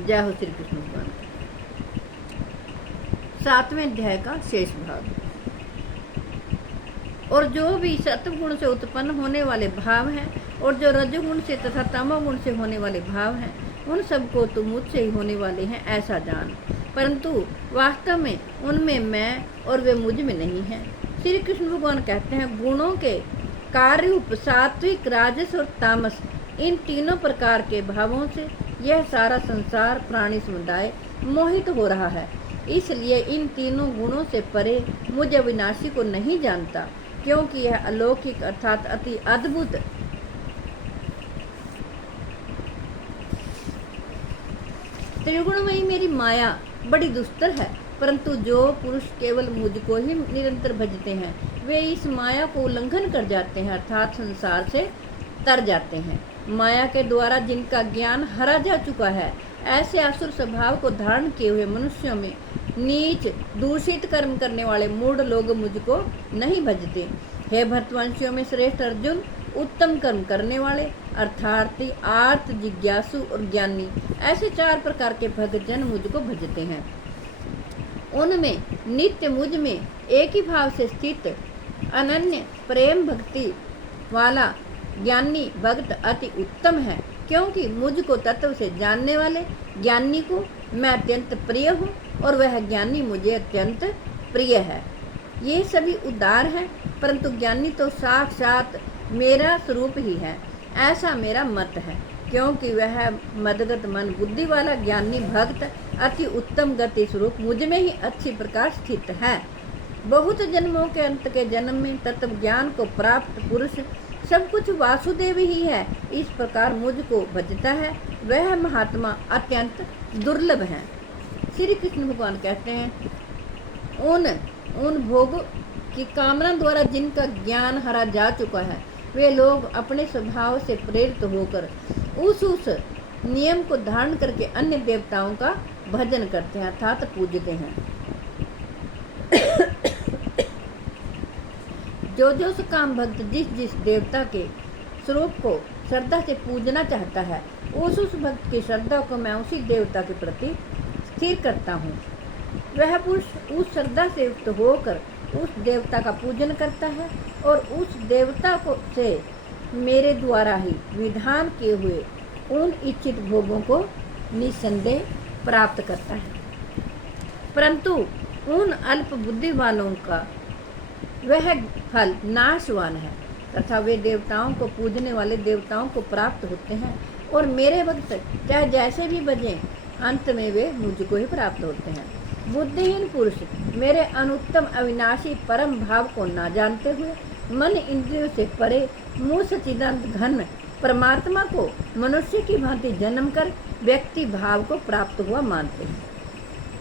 जय हो श्री कृष्ण भगवान। 7वें अध्याय का शेष भाग। और जो भी सत्वगुण से उत्पन्न होने वाले भाव हैं और जो रजोगुण से तथा तमोगुण से होने वाले भाव हैं, उन सबको तो मुझसे ही होने वाले हैं ऐसा जान, परंतु वास्तव में उनमें मैं और वे मुझ में नहीं हैं। श्री कृष्ण भगवान कहते हैं, गुणों के कार्य सात्विक, राजस और तामस, इन तीनों प्रकार के भावों से यह सारा संसार प्राणी समुदाय मोहित हो रहा है। इसलिए इन तीनों गुणों से परे मुझ अविनाशी को नहीं जानता, क्योंकि यह अलौकिक अर्थात अति अद्भुत त्रिगुणमयी मेरी माया बड़ी दुस्तर है। परंतु जो पुरुष केवल मुझको ही निरंतर भजते हैं, वे इस माया को उल्लंघन कर जाते हैं, अर्थात संसार से तर जाते हैं। माया के द्वारा जिनका ज्ञान हरा जा चुका है, ऐसे असुर स्वभाव को धारण किए हुए मनुष्यों में नीच दूषित कर्म करने वाले मूढ़ लोग मुझको नहीं भजते। हे भरतवंशियों में श्रेष्ठ अर्जुन, उत्तम कर्म करने वाले अर्थार्थी, आर्त, जिज्ञासु और ज्ञानी, ऐसे 4 प्रकार के भक्तजन मुझको भजते हैं। उनमें नित्य मुझ में एक ही भाव से स्थित अनन्य प्रेम भक्ति वाला ज्ञानी भक्त अति उत्तम है, क्योंकि मुझको तत्व से जानने वाले ज्ञानी को मैं अत्यंत प्रिय हूँ और वह ज्ञानी मुझे अत्यंत प्रिय है। ये सभी उदार हैं, परंतु ज्ञानी तो साक्षात मेरा स्वरूप ही है, ऐसा मेरा मत है, क्योंकि वह मदगत मन बुद्धि वाला ज्ञानी भक्त अति उत्तम गति स्वरूप मुझ में ही अच्छी प्रकार स्थित है। बहुत जन्मों के अंत के जन्म में तत्व ज्ञान को प्राप्त पुरुष सब कुछ वासुदेव ही है, इस प्रकार मुझको भजता है, वह महात्मा अत्यंत दुर्लभ है। श्री कृष्ण भगवान कहते हैं, उन भोग की कामना द्वारा जिनका ज्ञान हरा जा चुका है, वे लोग अपने स्वभाव से प्रेरित होकर उस नियम को धारण करके अन्य देवताओं का भजन करते हैं, अर्थात पूजते हैं। जो काम भक्त जिस देवता के स्वरूप को श्रद्धा से पूजना चाहता है, उस भक्त की श्रद्धा को मैं उसी देवता के प्रति स्थिर करता हूँ। वह पुरुष उस श्रद्धा से युक्त होकर उस देवता का पूजन करता है और उस देवता को से मेरे द्वारा ही विधान किए हुए उन इच्छित भोगों को निसंदेह प्राप्त करता है। परंतु उन अल्प बुद्धि वालों का वह फल नाशवान है, तथा वे देवताओं को पूजने वाले देवताओं को प्राप्त होते हैं, और मेरे भक्त चाहे जैसे भी बजें, अंत में वे मुझको ही प्राप्त होते हैं। बुद्धिहीन पुरुष मेरे अनुत्तम अविनाशी परम भाव को ना जानते हुए मन इंद्रियों से परे मुझ सच्चिदानंद घन परमात्मा को मनुष्य की भांति जन्म कर व्यक्ति भाव को प्राप्त हुआ मानते हैं।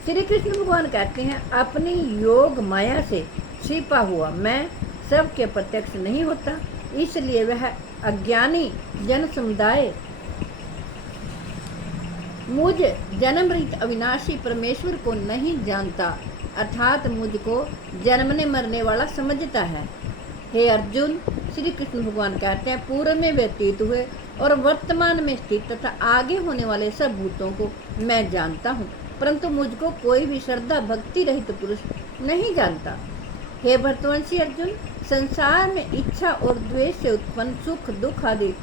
श्री कृष्ण भगवान कहते हैं, अपनी योग माया से छिपा हुआ मैं सबके प्रत्यक्ष नहीं होता, इसलिए वह अज्ञानी जन समुदाय मुझ जन्म रहित अविनाशी परमेश्वर को नहीं जानता, अर्थात मुझको जन्मने मरने वाला समझता है। हे अर्जुन, श्री कृष्ण भगवान कहते हैं, पूर्व में व्यतीत हुए और वर्तमान में स्थित तथा आगे होने वाले सब भूतों को मैं जानता हूँ, परंतु मुझको कोई भी श्रद्धा भक्ति रहित पुरुष नहीं जानता। हे भरतवंशी अर्जुन, संसार में इच्छा और द्वेष से उत्पन्न सुख दुख आदि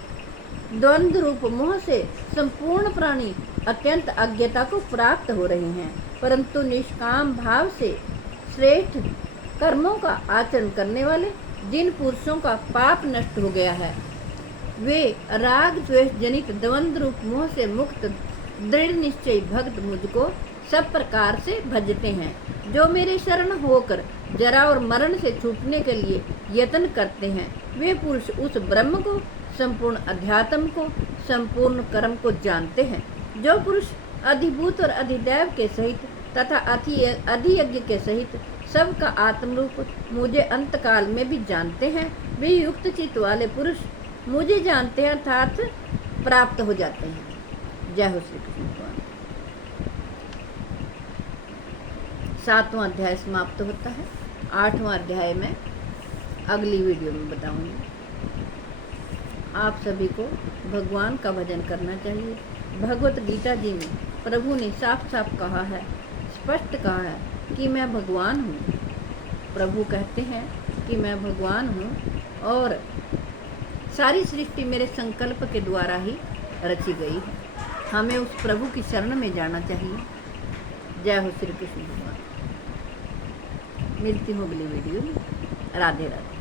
द्वंद्व रूप मोह से संपूर्ण प्राणी अत्यंत अज्ञता को प्राप्त हो रहे हैं, परंतु निष्काम भाव से श्रेष्ठ कर्मों का आचरण करने वाले जिन पुरुषों का पाप नष्ट हो गया है, वे राग द्वेष जनित द्वंद्व रूप मोह से मुक्त दृढ़ निश्चय भक्त मुझको सब प्रकार से भजते हैं। जो मेरे शरण होकर जरा और मरण से छूटने के लिए यत्न करते हैं, वे पुरुष उस ब्रह्म को, संपूर्ण अध्यात्म को, संपूर्ण कर्म को जानते हैं। जो पुरुष अधिभूत और अधिदैव के सहित तथा अधियज्ञ के सहित सबका आत्मरूप मुझे अंतकाल में भी जानते हैं, वे युक्त चित्त वाले पुरुष मुझे जानते हैं, अर्थात प्राप्त हो जाते हैं। जय हो श्री कृष्ण भगवान। 7वां अध्याय समाप्त होता है। 8वां अध्याय में अगली वीडियो में बताऊंगी। आप सभी को भगवान का भजन करना चाहिए। भगवत गीता जी में प्रभु ने साफ साफ कहा है, स्पष्ट कहा है कि मैं भगवान हूँ। प्रभु कहते हैं कि मैं भगवान हूँ और सारी सृष्टि मेरे संकल्प के द्वारा ही रची गई है। हमें उस प्रभु की शरण में जाना चाहिए। जय हो श्री कृष्ण भगवान। मिलती हूँ अगली वीडियो में। राधे राधे।